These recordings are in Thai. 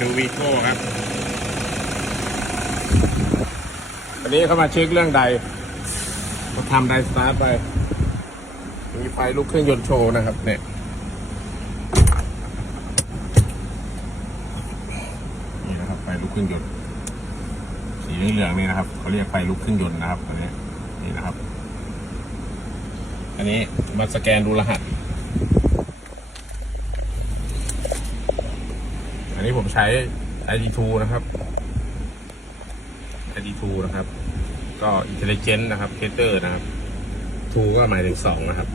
ดูวีโก้ครับอันนี้เข้ามาเช็คเรื่องใดมาทำไดสตาร์ทไป มีไฟลุกเครื่องยนต์โชว์นะครับ เนี่ยนี่นะครับไฟลุกเครื่องยนต์สีเหลืองนี่นะครับเขาเรียกไฟลุกเครื่องยนต์นะครับอันนี้นี่นะครับ อันนี้มาสแกนดูรหัส อันนี้ผมใช้ ID2 นะครับ ID2 นะครับ ก็ Intelligent นะครับ Cater นะครับ 2 ก็หมายถึง2นะครับ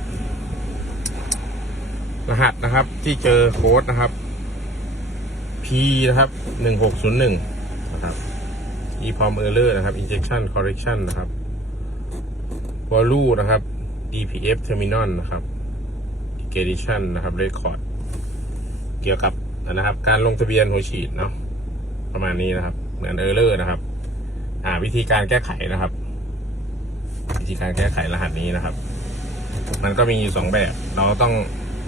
รหัสนะครับที่เจอโค้ดนะครับ P นะครับ 1601 นะครับ EPROM Error นะครับ Injection Correction นะครับ Value นะครับ DPF Terminal นะครับ Degradation นะครับ Record เกี่ยวกับ นะครับ การลงทะเบียนหัวฉีดเนาะประมาณนี้นะครับ เหมือน Error นะครับ อ่าวิธีการแก้ไขนะครับ วิธีการแก้ไขรหัสนี้นะครับ มันก็มีอยู่สองแบบ เราต้อง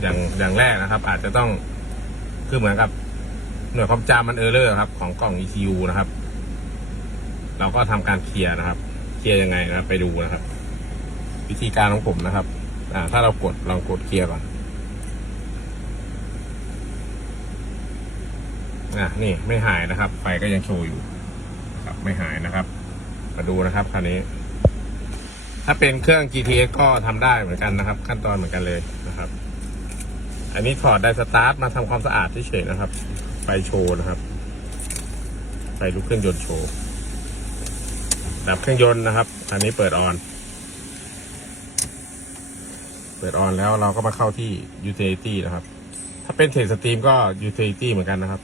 อย่างอย่างแรกนะครับ อาจจะต้องคือเหมือนกับ หน่วยความจำมันเออร์เลอร์ครับ ของกล่อง ECU นะครับ เราก็ทำการเคลียร์นะครับ เคลียร์ยังไงนะครับ ไปดูนะครับ วิธีการของผมนะครับ อ่า ถ้าเรากดลองกดเคลียร์ก่อน อะนี่ไม่หายนะครับ ไฟก็ยังโชว์อยู่ครับไม่หายนะครับ มาดูนะครับคันนี้ ถ้าเป็นเครื่อง GTX ก็ทำได้เหมือนกันนะครับ ขั้นตอนเหมือนกันเลยนะครับ อันนี้ถอดได้สตาร์ทมาทำความสะอาดเฉยๆนะครับ ไฟโชว์นะครับ ไฟลุกเครื่องยนต์โชว์ดับเครื่องยนต์นะครับ อันนี้เปิดออน เปิดออนแล้วเราก็มาเข้าที่ utility นะครับ ถ้าเป็นเทสตรีมก็ utility เหมือนกันนะครับ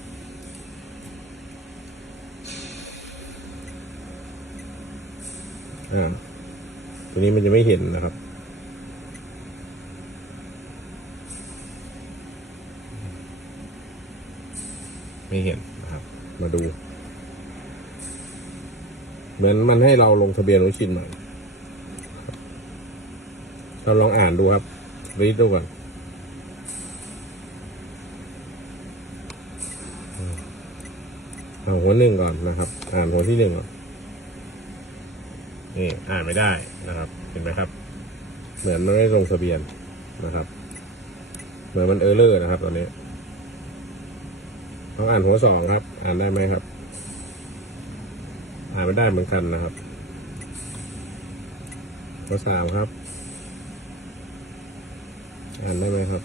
ออตัวนี้มันจะไม่เห็นนะครับ ไม่เห็นนะครับ มาดู เหมือนมันให้เราลงทะเบียนไว้ชินใหม่เราลองอ่านดูครับรีดดูก่อนเอาหัวหนึ่งก่อนนะครับ อ่านหัวที่หนึ่งก่อน นี่อ่านไม่ได้นะครับ เห็นไหมครับ เหมือนมันไม่ลงทะเบียนนะครับ เหมือนมันเออร์เลอร์นะครับ ตอนนี้ต้องอ่านหัวสองครับ อ่านได้ไหมครับ อ่านไม่ได้เหมือนกันนะครับหัวสามครับ อ่านได้ไหมครับ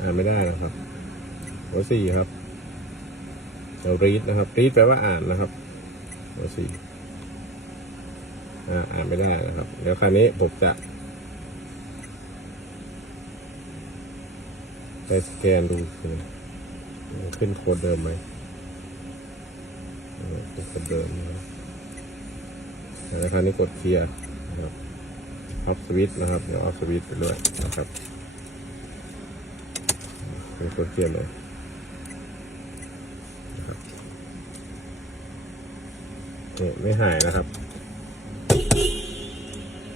อ่านไม่ได้นะครับหัวสี่ครับเรารีดนะครับรีดแปลว่าอ่านนะครับ หัวสี่อ่าอ่านไม่ได้นะครับเดี๋ยวคราวนี้ผมจะไปสแกนดูคือขึ้นโค้ดเดิมไหมโค้ดเดิมนะครับแล้วคราวนี้กดเคลียร์นะครับออฟสวิตนะครับ เดี๋ยวออฟสวิตไปด้วยนะครับกดเคลียร์เลยนะครับ นี่ไม่หายนะครับ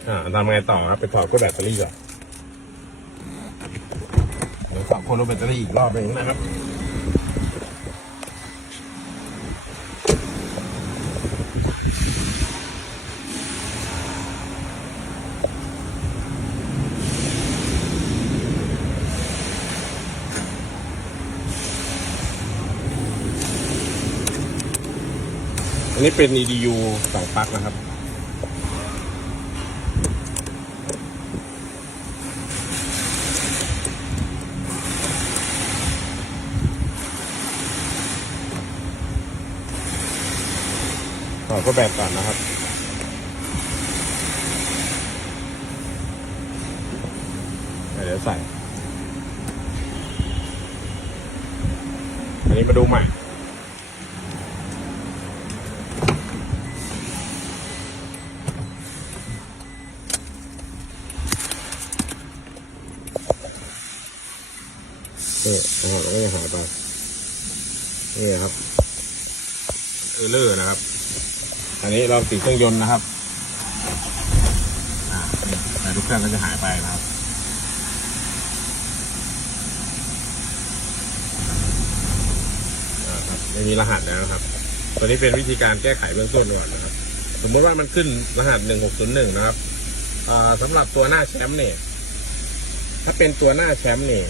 อ่าทำไงต่อครับ ไปถอดขั้วแบตเตอรี่ก่อนเดี๋ยวถอดขั้วแบตเตอรี่อีกรอบหนึงนะครับ อันนี้เป็น EDU สองปลั๊กนะครับ ต่อก็แบตก่อนนะครับเดี๋ยวใส่ อันนี้มาดูใหม่ นี่นะครับแล้วก็จะหายไปนี่ครับเออเลอร์นะครับ อันนี้เราติดเครื่องยนต์นะครับแต่ทุกเครื่องก็จะหายไปนะครับไม่มีรหัสแล้วนะครับ ตัวนี้เป็นวิธีการแก้ไขเบื้องต้นก่อนนะครับ สมมติว่ามันขึ้นรหัสหนึ่งหกศูนย์หนึ่งนะครับสำหรับตัวหน้าแชมป์เนี่ย ถ้าเป็นตัวหน้าแชมป์เนี่ย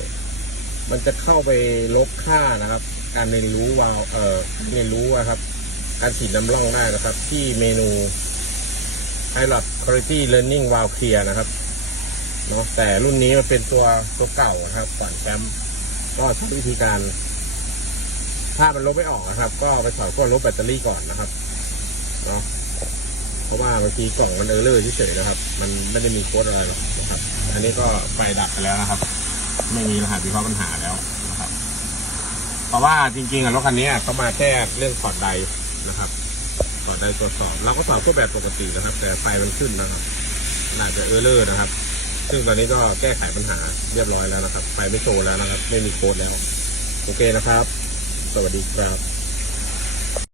มันจะเข้าไปลบค่านะครับ การเรียนรู้วาวเอ่อเรียนรู้อะครับ การฉีดน้ำร่องได้นะครับ ที่เมนู Pilot Quality Learning Valve Clear นะครับเนาะแต่รุ่นนี้มันเป็นตัวตัวเก่านะครับก่อนแชมป์ก็ใช้วิธีการ ถ้ามันลบไม่ออกนะครับ ก็ไปถอดขั้วลบแบตเตอรี่ก่อนนะครับเนาะเพราะว่าบางทีกล่องมันเออร์เลอร์เฉยๆนะครับ มันไม่ได้มีโค้ดอะไรหรอกนะครับ อันนี้ก็ไฟดับไปแล้วนะครับ ไม่มีรหัสวิเคราะห์ปัญหาแล้วนะครับ เพราะว่าจริงๆอะรถคันนี้เขามาแค่เรื่องถอดใดนะครับถอดใดตรวจสอบเราก็สอบก็แบบปกตินะครับ แต่ไฟมันขึ้นนะครับน่าจะเออร์เลอร์นะครับ ซึ่งตอนนี้ก็แก้ไขปัญหาเรียบร้อยแล้วนะครับ ไฟไม่โชว์แล้วนะครับ ไม่มีโค้ดแล้ว โอเคนะครับ สวัสดีครับ